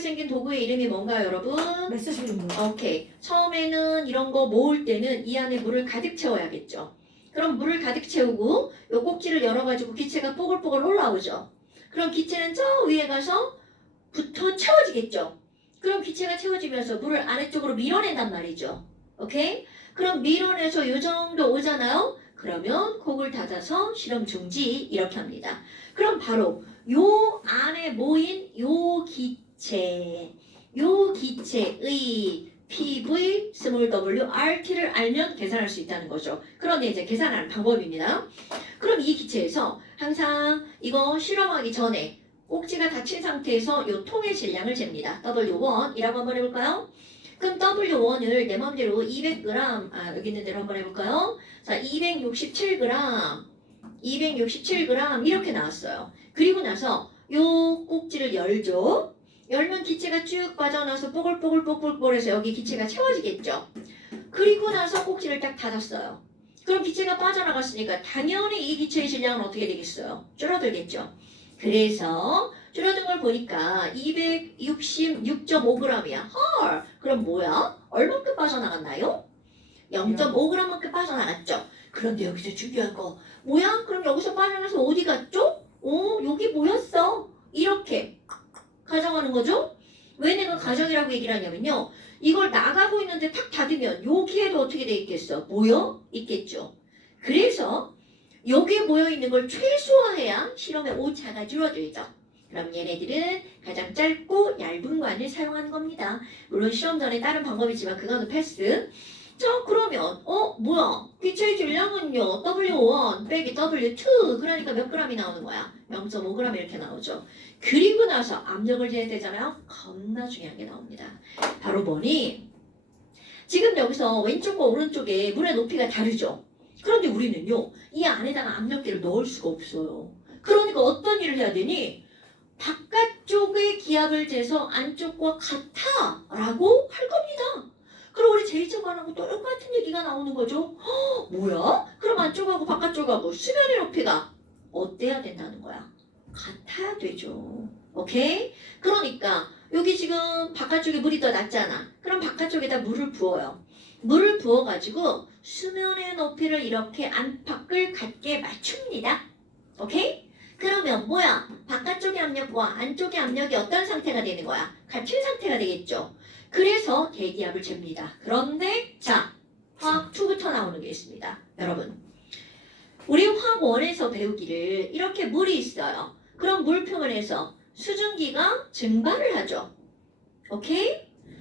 생긴 도구의 이름이 뭔가요, 여러분? 메스실인가요? 오케이. 처음에는 이런 거 모을 때는 이 안에 물을 가득 채워야겠죠. 그럼 물을 가득 채우고 요 꼭지를 열어가지고 기체가 뽀글뽀글 올라오죠. 그럼 기체는 저 위에 가서 붙어 채워지겠죠. 그럼 기체가 채워지면서 물을 아래쪽으로 밀어낸단 말이죠. 오케이? 그럼 밀어내서 요 정도 오잖아요. 그러면 kok을 닫아서 실험 중지 이렇게 합니다. 그럼 바로 요 안에 모인 요 기체의 PV, small w, RT를 알면 계산할 수 있다는 거죠. 그런데 이제 계산하는 방법입니다. 그럼 이 기체에서 항상 이거 실험하기 전에 꼭지가 닫힌 상태에서 이 통의 질량을 잽니다. W1이라고 한번 해볼까요? 그럼 W1을 내 맘대로 200g, 여기 있는 대로 한번 해볼까요? 자, 267g 이렇게 나왔어요. 그리고 나서 요 꼭지를 열죠. 열면 기체가 쭉 빠져나와서 뽀글뽀글뽀글뽀글해서 여기 기체가 채워지겠죠. 그리고 나서 꼭지를 딱 닫았어요. 그럼 기체가 빠져나갔으니까 당연히 이 기체의 질량은 어떻게 되겠어요? 줄어들겠죠. 그래서 줄어든 걸 보니까 266.5g이야. 헐! 그럼 뭐야? 얼마큼 빠져나갔나요? 0.5g만큼 빠져나갔죠. 그런데 여기서 중요한 거 뭐야? 그럼 여기서 빠져나가서 어디 갔죠? 여기 모였어. 이렇게 가정하는 거죠? 왜 내가 가정이라고 얘기를 하냐면요. 이걸 나가고 있는데 탁 닫으면 여기에도 어떻게 돼 있겠어? 모여 있겠죠. 그래서 여기에 모여 있는 걸 최소화해야 실험의 오차가 줄어들죠. 그럼 얘네들은 가장 짧고 얇은 관을 사용하는 겁니다. 물론 시험 전에 다른 방법이지만 그거는 패스. 자, 그러면 뭐야? 기체의 질량은요. W1 빼기 W2 그러니까 몇 g이 나오는 거야? 0.5g 이렇게 나오죠. 그리고 나서 압력을 재야 되잖아요. 겁나 중요한 게 나옵니다. 바로 뭐니? 지금 여기서 왼쪽과 오른쪽에 물의 높이가 다르죠. 그런데 우리는요. 이 안에다가 압력계를 넣을 수가 없어요. 그러니까 어떤 일을 해야 되니? 바깥쪽의 기압을 재서 안쪽과 같아라고 할 겁니다. 그럼 우리 제2차관하고 똑같은 얘기가 나오는 거죠. 뭐야? 그럼 안쪽하고 바깥쪽하고 수면의 높이가 어때야 된다는 거야? 같아야 되죠. 오케이? 그러니까 여기 지금 바깥쪽에 물이 더 낮잖아. 그럼 바깥쪽에다 물을 부어요. 물을 부어가지고 수면의 높이를 이렇게 안팎을 같게 맞춥니다. 오케이? 그러면 뭐야? 바깥쪽의 압력과 안쪽의 압력이 어떤 상태가 되는 거야? 같은 상태가 되겠죠. 그래서 대기압을 잽니다. 그런데 자, 화학 2부터 나오는 게 있습니다. 여러분, 우리 화학 1에서 배우기를 이렇게 물이 있어요. 그럼 물평을 해서 수증기가 증발을 하죠. 오케이?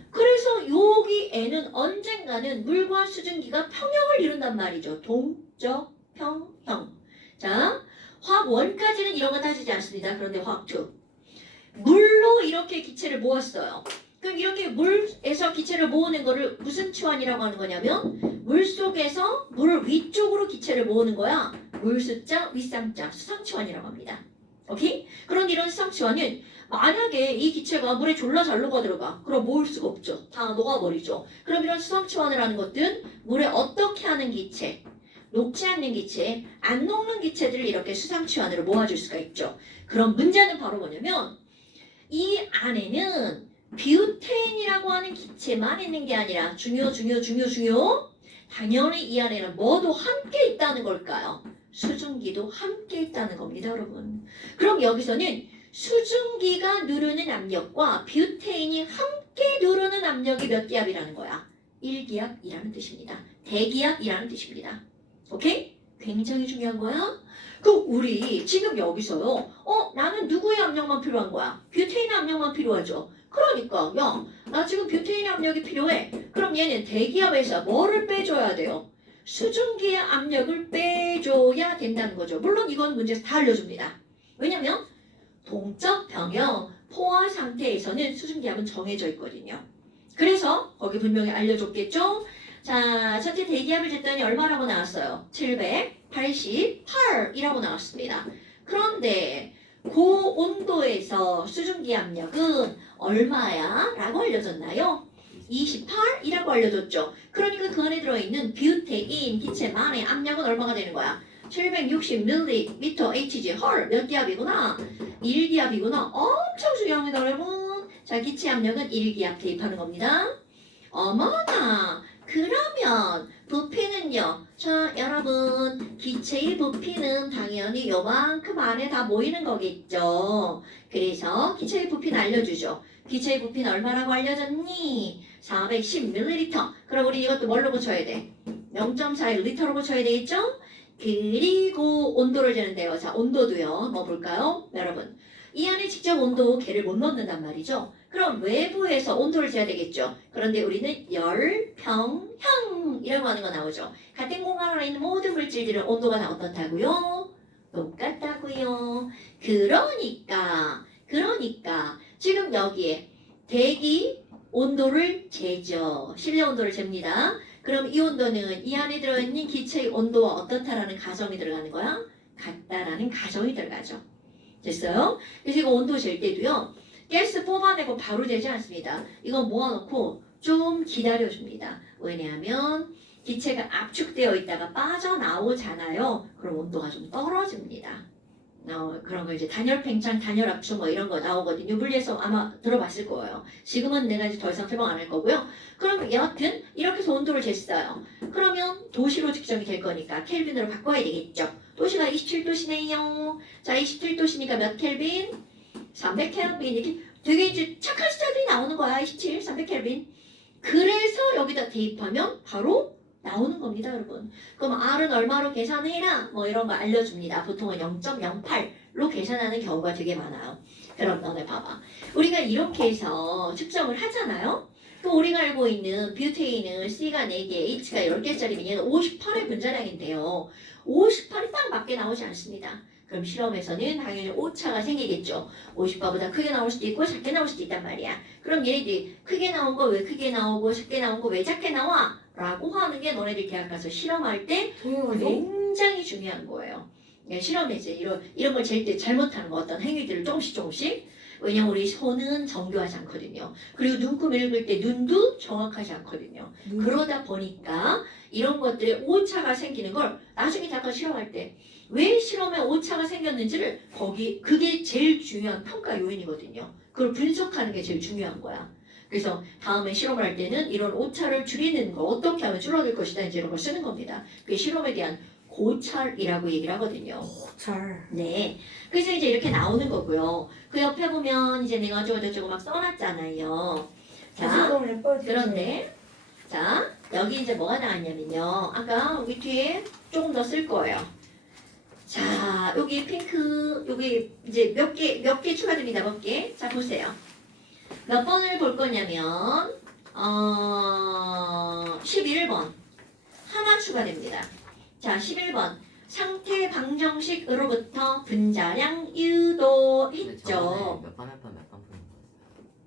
그래서 여기에는 언젠가는 물과 수증기가 평형을 이룬단 말이죠. 동적 평형. 자, 화학 1까지는 이런 거 따지지 않습니다. 그런데 화학 2. 물로 이렇게 기체를 모았어요. 그럼 이렇게 물에서 기체를 모으는 거를 무슨 치환이라고 하는 거냐면 물 속에서 물을 위쪽으로 기체를 모으는 거야. 물 숫자, 윗상자, 수상치환이라고 합니다. 오케이? 그런 이런 수상치환은 만약에 이 기체가 물에 졸라 잘 녹아 들어가. 그럼 모을 수가 없죠. 다 녹아버리죠. 그럼 이런 수상치환을 하는 것들은 물에 어떻게 하는 기체, 녹지 않는 기체, 안 녹는 기체들을 이렇게 수상치환으로 모아줄 수가 있죠. 그럼 문제는 바로 뭐냐면 이 안에는 뷰테인이라고 하는 기체만 있는 게 아니라 중요. 당연히 이 안에는 뭐도 함께 있다는 걸까요? 수증기도 함께 있다는 겁니다, 여러분. 그럼 여기서는 수증기가 누르는 압력과 뷰테인이 함께 누르는 압력이 몇 기압이라는 거야? 1기압이라는 뜻입니다. 대기압이라는 뜻입니다. 오케이? 굉장히 중요한 거야. 그럼 우리 지금 여기서요. 나는 누구의 압력만 필요한 거야? 뷰테인의 압력만 필요하죠. 그러니까 야, 나 지금 뷰테인의 압력이 필요해. 그럼 얘는 대기압에서 뭐를 빼줘야 돼요? 수증기의 압력을 빼줘야 된다는 거죠. 물론 이건 문제에서 다 알려줍니다. 왜냐면 동적 병형 포화 상태에서는 수증기압은 정해져 있거든요. 그래서 거기 분명히 알려줬겠죠? 자, 첫째 대기압을 쟀더니 얼마라고 나왔어요? 788이라고 나왔습니다. 그런데 고온도에서 수증기 압력은 얼마야? 라고 알려줬나요? 28이라고 알려줬죠. 그러니까 그 안에 들어있는 뷰테인 기체만의 압력은 얼마가 되는 거야? 760mHg. 헐, 몇 기압이구나? 1기압이구나. 엄청 중요합니다, 여러분. 자, 기체 압력은 1기압 대입하는 겁니다. 어머나, 그러면 부피는요? 자, 여러분, 기체의 부피는 당연히 요만큼 안에 다 모이는 거겠죠. 그래서 기체의 부피는 알려주죠. 기체의 부피는 얼마라고 알려줬니? 410ml. 그럼 우리 이것도 뭘로 고쳐야 돼? 0.41리터로 고쳐야 되겠죠? 그리고 온도를 재는데요. 자, 온도도요. 뭐 볼까요? 여러분, 이 안에 직접 온도 계를 못 넣는단 말이죠. 그럼 외부에서 온도를 재야 되겠죠. 그런데 우리는 열평형이라고 하는 거 나오죠. 같은 공간 안에 있는 모든 물질들은 온도가 다 어떻다고요? 똑같다고요. 그러니까 지금 여기에 대기 온도를 재죠. 실내 온도를 잽니다. 그럼 이 온도는 이 안에 들어있는 기체의 온도와 어떻다라는 가정이 들어가는 거야? 같다라는 가정이 들어가죠. 됐어요? 그래서 이거 온도 잴 때도요. 가스 뽑아내고 바로 되지 않습니다. 이거 모아놓고 좀 기다려줍니다. 왜냐하면 기체가 압축되어 있다가 빠져나오잖아요. 그럼 온도가 좀 떨어집니다. 그런 거 이제 단열 팽창, 단열 압축 뭐 이런 거 나오거든요. 물리에서 아마 들어봤을 거예요. 지금은 내가 이제 더 이상 설명 안 할 거고요. 그럼 여하튼 이렇게 해서 온도를 쟀어요. 그러면 도시로 측정이 될 거니까 켈빈으로 바꿔야 되겠죠. 도시가 27도시네요. 자, 27도시니까 몇 켈빈? 300켈빈. 이렇게 되게 이제 착한 숫자들이 나오는 거야. 27, 300켈빈. 그래서 여기다 대입하면 바로 나오는 겁니다, 여러분. 그럼 R은 얼마로 계산해라? 뭐 이런 거 알려줍니다. 보통은 0.08로 계산하는 경우가 되게 많아요. 그럼 너네 봐봐. 우리가 이렇게 해서 측정을 하잖아요. 또 우리가 알고 있는 뷰테인은 C가 4개, H가 10개짜리면 얘는 58의 분자량인데요. 58이 딱 맞게 나오지 않습니다. 그럼 실험에서는 당연히 오차가 생기겠죠. 50바보다 크게 나올 수도 있고 작게 나올 수도 있단 말이야. 그럼 얘네들이 크게 나온 거 왜 크게 나오고 작게 나온 거 왜 작게 나와? 라고 하는 게 너네들 대학 가서 실험할 때 굉장히 중요한 거예요. 실험에 이제 이런 걸 잴 때 잘못하는 거 어떤 행위들을 조금씩 왜냐면 우리 손은 정교하지 않거든요. 그리고 눈금 읽을 때 눈도 정확하지 않거든요. 그러다 보니까 이런 것들에 오차가 생기는 걸 나중에 잠깐 실험할 때 왜 실험에 오차가 생겼는지를 그게 제일 중요한 평가 요인이거든요. 그걸 분석하는 게 제일 중요한 거야. 그래서 다음에 실험을 할 때는 이런 오차를 줄이는 거 어떻게 하면 줄어들 것이다 이제 이런 걸 쓰는 겁니다. 그게 실험에 대한 고찰이라고 얘기를 하거든요. 고찰. 네. 그래서 이제 이렇게 나오는 거고요. 그 옆에 보면 이제 내가 어쩌고저쩌고 막 써놨잖아요. 자, 너무 예뻐요. 그런데 자 여기 이제 뭐가 나왔냐면요. 아까 여기 뒤에 조금 더 쓸 거예요. 자, 여기 핑크, 여기 이제 몇 개 추가됩니다. 몇 개. 자, 보세요. 몇 번을 볼 거냐면 11번 하나 추가됩니다. 자, 11번 상태 방정식으로부터 분자량 근데 유도했죠. 저번에 몇 번 푸는 거였어요?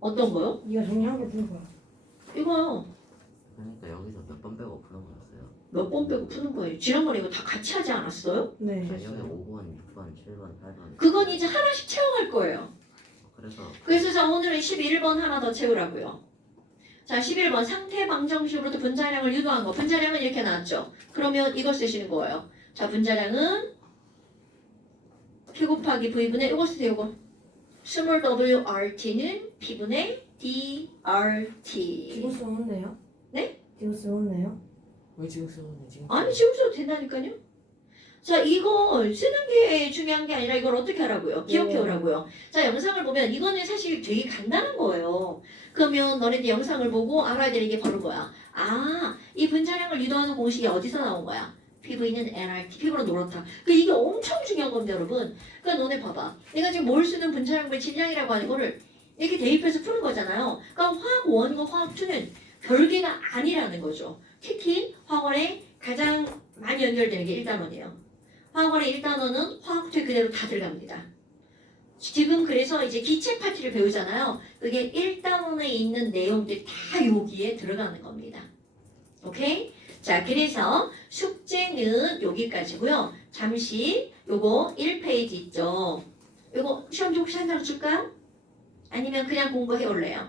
어떤 거요? 네가 정리한 걸 푼 거야. 이거요. 그러니까 여기서 몇 번 빼고 푸는 거였어요. 몇 번 빼고 푸는 거예요. 지난번에 이거 다 같이 하지 않았어요? 네. 아, 여기 5번, 6번, 7번, 8번. 그건 이제 하나씩 채워갈 거예요. 그래서 자, 오늘은 11번 하나 더 채우라고요. 자, 11번 상태 방정식으로부터 분자량을 유도한 거. 분자량은 이렇게 나왔죠. 그러면 이걸 쓰시는 거예요. 자, 분자량은 P 곱하기 V분의 이거 쓰세요. 이거. 스몰 WRT는 P분의 DRT. 지금 쓰면 네? 지금 쓰면 왜 지금 쓰는지 지금. 아니, 지금 써도 된다니까요. 자, 이거 쓰는 게 중요한 게 아니라 이걸 어떻게 하라고요? 기억해 오라고요. 자, 영상을 보면 이거는 사실 되게 간단한 거예요. 그러면 너네들 영상을 보고 알아야 되는 게 바로 뭐야? 아, 이 분자량을 유도하는 공식이 어디서 나온 거야? PV는 NRT, P분은 노랗다. 이게 엄청 중요한 겁니다, 여러분. 그러니까 너네 봐봐. 내가 지금 뭘 쓰는 분자량분의 질량이라고 하는 거를 이렇게 대입해서 푸는 거잖아요. 그러니까 화학 1과 화학 2는 별개가 아니라는 거죠. 특히 화학원에 가장 많이 연결되는 게 1단원이에요. 화학원의 1단원은 화학투에 그대로 다 들어갑니다. 지금 그래서 이제 기체 파티를 배우잖아요. 그게 1단원에 있는 내용들 다 여기에 들어가는 겁니다. 오케이? 자, 그래서 숙제는 여기까지고요. 잠시 요거 1페이지 있죠. 요거 시험지 혹시 한 장 줄까요? 아니면 그냥 공부해 올래요?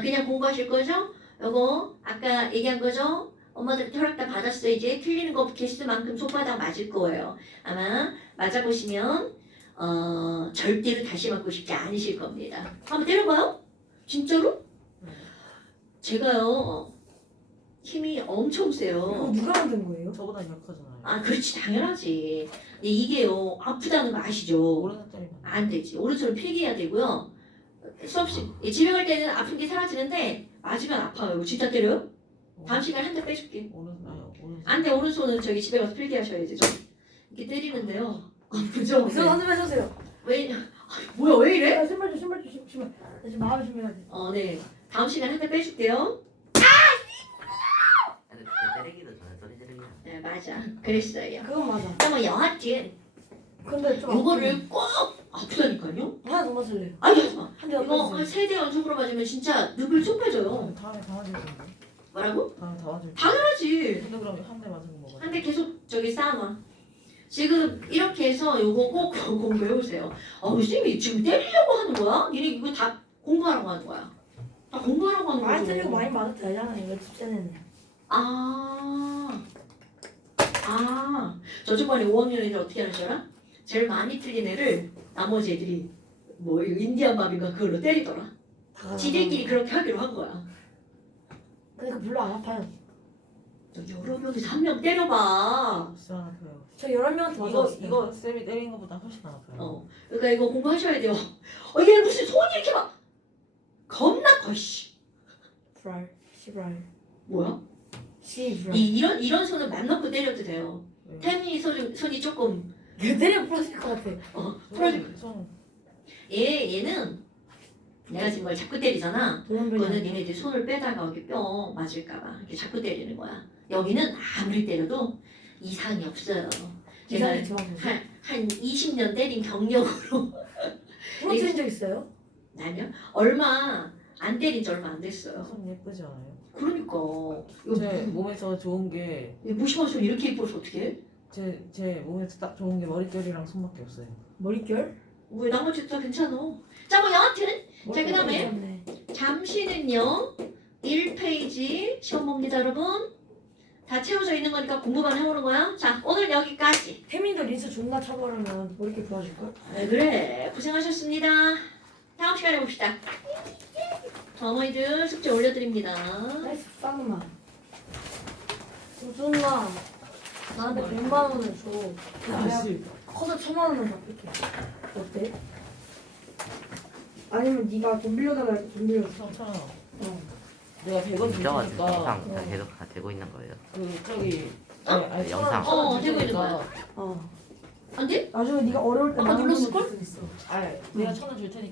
그냥 공부하실 거죠? 요거 아까 얘기한 거죠? 엄마들 허락 다 받았어요. 이제 틀리는 거 개수만큼 손바닥 맞을 거예요. 아마 맞아보시면 절대로 다시 맞고 싶지 않으실 겁니다. 한번 때려봐요. 진짜로? 제가요 힘이 엄청 이거 세요. 누가 만든 거예요? 저보다 약하잖아요. 아, 그렇지, 당연하지. 근데 이게요 아프다는 거 아시죠? 오른손 때리면 안 되지. 오른손을 필기해야 되고요. 수업시 집에 갈 때는 아픈 게 사라지는데 맞으면 아파요. 이거 진짜 때려요? 다음 시간에 한 대 빼줄게. 오른손 아니요 오른손. 안 돼, 오른손은 저기 집에 가서 필기하셔야지. 좀 이렇게 때리는데요. 아프죠? 저 한번 해주세요. 왜? 뭐야, 왜 이래? 신발 좀. 나 지금 마음을 준비해야 돼. 네. 다음 시간에 한 대 빼줄게요. 근데 때리기도 전에 소리 지르기야. 네, 맞아. 그랬어요. 그건 맞아. 그러면 여하튼 근데 좀 요거를 꼭 아프다니까요? 하나 더 맞을래요. 아니, 잠깐만. 한대 더 이거 한 맞을래요. 3대 연속으로 맞으면 진짜 늑을 좁혀져요. 다음에 다 맞을 텐데. 뭐라고? 다음에 다 맞을 텐데. 당연하지. 근데 그럼 한 대 맞은 거 먹어요. 한 대 계속 저기 쌓아놔. 지금 이렇게 해서 요거 꼭 공부해오세요. 선생님이 지금 때리려고 하는 거야? 니네 이거 다 공부하라고 하는 거야. 다 공부하라고 하는 거죠. 많이 틀리고 많이 맞아도 되잖아요. 이거 집세는. 저쪽 반에 5학년 애들 어떻게 하는 줄 알아? 제일 많이 틀린 애를 나머지 애들이 뭐 이거 인디안 밥인가 그걸로 때리더라. 지들끼리 그렇게 하기로 한 거야. 근데 그 별로 안 아파요. 여러 명이서 한 명 때려봐. 진짜 안 아파요. 저 11명한테 이거 맞았어요. 이거 쌤이 때리는 것보다 훨씬 안 아파요. 그러니까 이거 공부하셔야 돼요. 얘 무슨 손이 이렇게 막 겁나 커. 씨. 브랄. 시브랄. 뭐야? 시브랄. 이런 손은 맘 놓고 때려도 돼요. 네. 태민이 손이 조금 때리면 부러질 것 같아. 풀어줄. 손 얘는 내가 지금 뭘 자꾸 때리잖아. 그거는 도연변이. 니네들 손을 빼다가 여기 뼈 맞을까봐 이렇게 자꾸 때리는 거야. 여기는 아무리 때려도 이상이 없어요. 제가 이상이 좋아서. 한 20년 때린 경력으로 부러뜨린 적 있어요? 아니요. 얼마 안 때린 지 얼마 안 됐어요. 손 예쁘지 않아요? 그러니까 이거 제 몸에서 좋은 게 무심한 손 이렇게 이뻐서 어떡해? 제 몸에서 딱 좋은 게 머릿결이랑 손밖에 없어요. 머릿결? 왜 나머지 다 괜찮아. 자, 뭐 여하튼 자, 그다음에 네. 잠시는요 1페이지 시험 봅니다, 여러분. 다 채워져 있는 거니까 공부만 해오는 거야. 자, 오늘 여기까지. 태민도 린스 존나 차버리면 머릿결 부러질걸? 네, 그래. 고생하셨습니다. 다음 시간에 봅시다. 어머니들 숙제 올려드립니다. 나이스 쌍마. 우준아 나한테 100만 원을 줘. 내가 커서 1000만 원을 갚을게. 어때? 아니면 네가 돈 빌려달라 해서 돈 빌려줘. 상처럼 어. 내가 100원 줄 인정하지고 테니까 영상 다 계속 다 되고 있는 거예요. 그 저기 네, 영상. 되고 있는 거야. 어. 안 돼? 나중에 네가 어려울 때 아까 나한테 눌렀을걸? 줄 수 있어. 내가 1,000원 줄 테니까